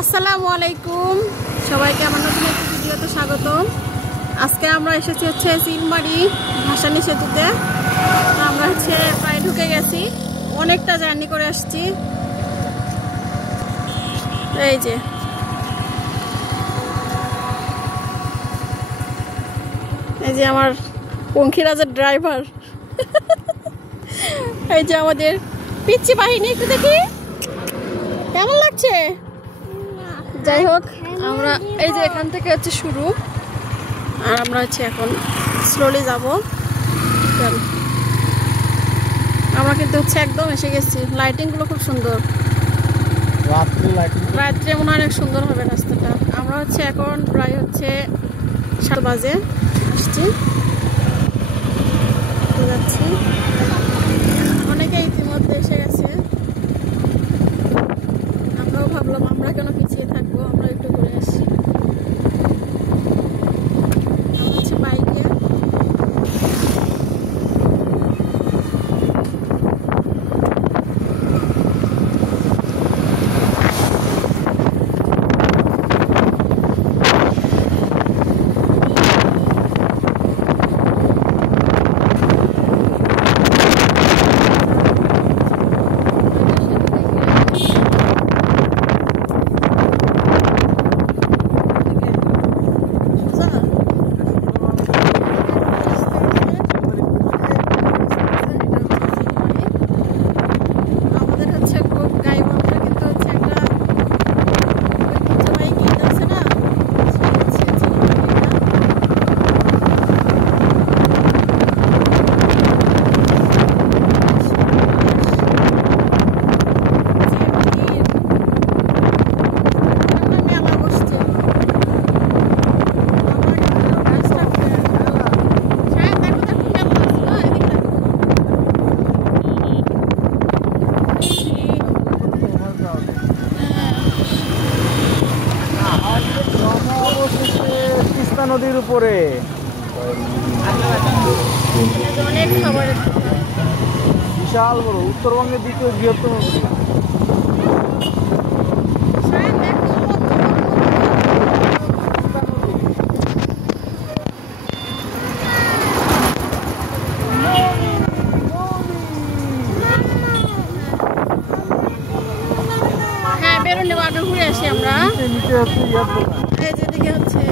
আসসালামু আলাইকুম সবাইকে আমার নতুন একটি ভিডিওতে স্বাগতম। আজকে আমরা এসেছি হচ্ছে সিলমারি ভাসানী সেতুতে। আমরা হচ্ছে প্রায় ঢুকে গেছি, অনেকটা জার্নি করে আসছি। এই যে আমার পঙ্খিরাজের ড্রাইভার, এই যে আমাদের পিচ্চি বাহিনী। একটু দেখি কেমন লাগছে। যাই হোক, আমরা এই যে এখান থেকে হচ্ছে শুরু, আর আমরা হচ্ছে এখন স্লোলি যাব। আমরা কিন্তু হচ্ছে একদম এসে গেছি। লাইটিং গুলো খুব সুন্দর, রাত্রে মনে অনেক সুন্দর হবে রাস্তাটা। আমরা হচ্ছে এখন প্রায় হচ্ছে 7 বাজে আসছি, যাচ্ছি। অনেকে ইতিমধ্যে এসে গেছে। আমরাও ভাবলাম আমরা কেন পিছিয়ে থাকবো, আমরা একটু ঘুরে আসি। আমরা হচ্ছে বাইকে। নদীর উপরে অনেক খাবার, বিশাল বড়, উত্তরবঙ্গের দ্বিতীয় বৃহত্তম নদী। হ্যাঁ, বেরোলে আগে ঘুরে আসি আমরা। নিচে হচ্ছে ইয়ার দোকান, এই যেদিকে হচ্ছে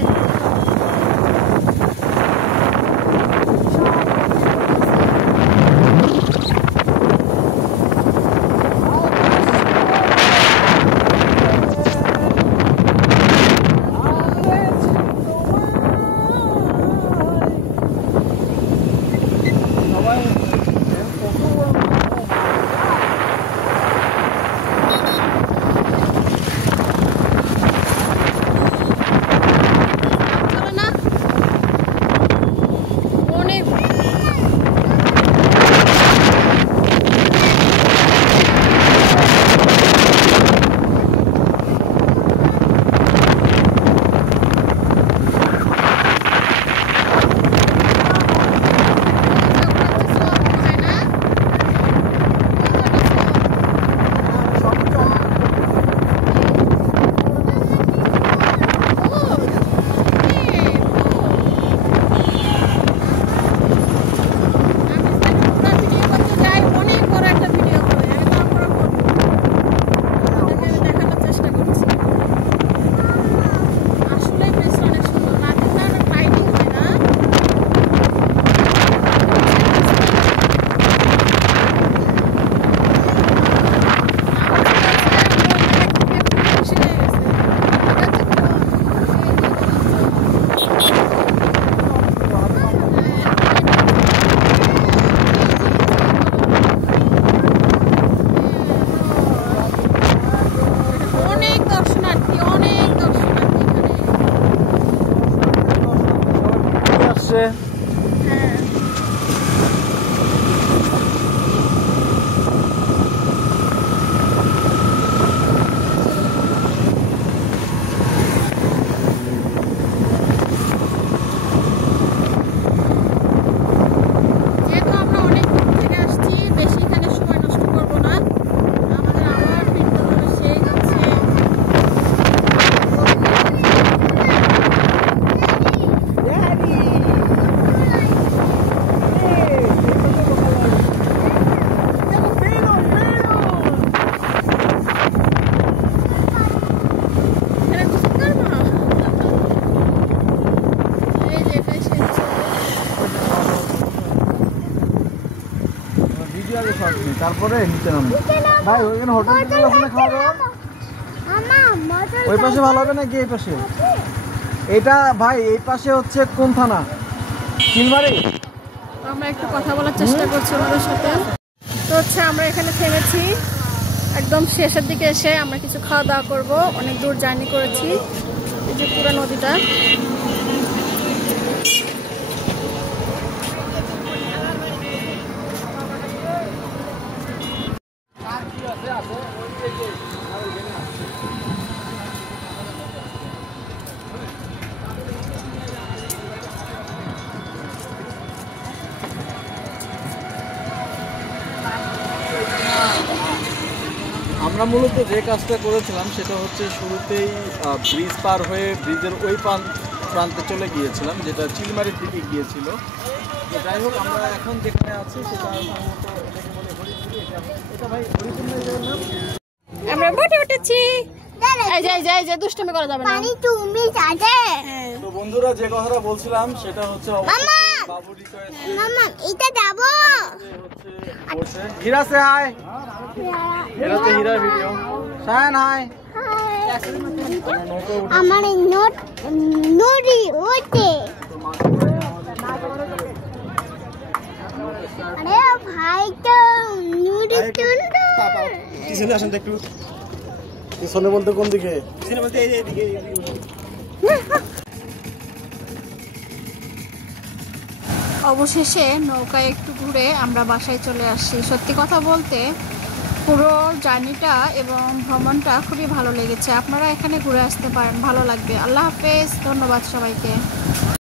তারপরে নিচে নামবো। ভাই ওইখানে হোটেল ওখানে খাওয়া দাওয়া ওই পাশে ভালো হবে নাকি এই পাশে? এটা ভাই এই পাশে হচ্ছে কোন থানা? চিলমারি। আমরা একটু কথা বলার চেষ্টা করছি ওনাদের সাথে। তো হচ্ছে আমরা এখানে থেমেছি, একদম শেষের দিকে এসে আমরা কিছু খাওয়া দাওয়া করবো। অনেক দূর জার্নি করেছি। এই যে পুরো নদীটা, আমরা মূলত যে কাজটা করেছিলাম সেটা হচ্ছে শুরুতেই ব্রিজ পার হয়ে ব্রিজের ওই প্রান্তে চলে গিয়েছিলাম, যেটা চিলমারির দিকে গিয়েছিল। তো যাই হোক, আমরা এখন যেখানে আছি সেটা সম্ভবত এটাকে বলে হরিপুর। এটা ভাই হরিপুর না এটার নাম? আমরা বোটে উঠেছি। এই যে দুষ্টুমি করা যাবে না। তো বন্ধুরা, যে কথাটা বলছিলাম সেটা হচ্ছে বাবু হচ্ছে হীরা সে হায়, এটা তো হীরা ভিডিও। শায়ন হায়। আমার নোট নুরি ওতে আরে ভাই তো নুরি টুন্ডু পিছনে আসেন তো একটু। পিছনে বলতে কোন দিকে? পিছনে বলতে এই দিকে। অবশেষে নৌকায় একটু ঘুরে আমরা বাসায় চলে আসছি। সত্যি কথা বলতে পুরো জার্নিটা এবং ভ্রমণটা খুবই ভালো লেগেছে। আপনারা এখানে ঘুরে আসতে পারেন, ভালো লাগবে। আল্লাহ হাফেজ, ধন্যবাদ সবাইকে।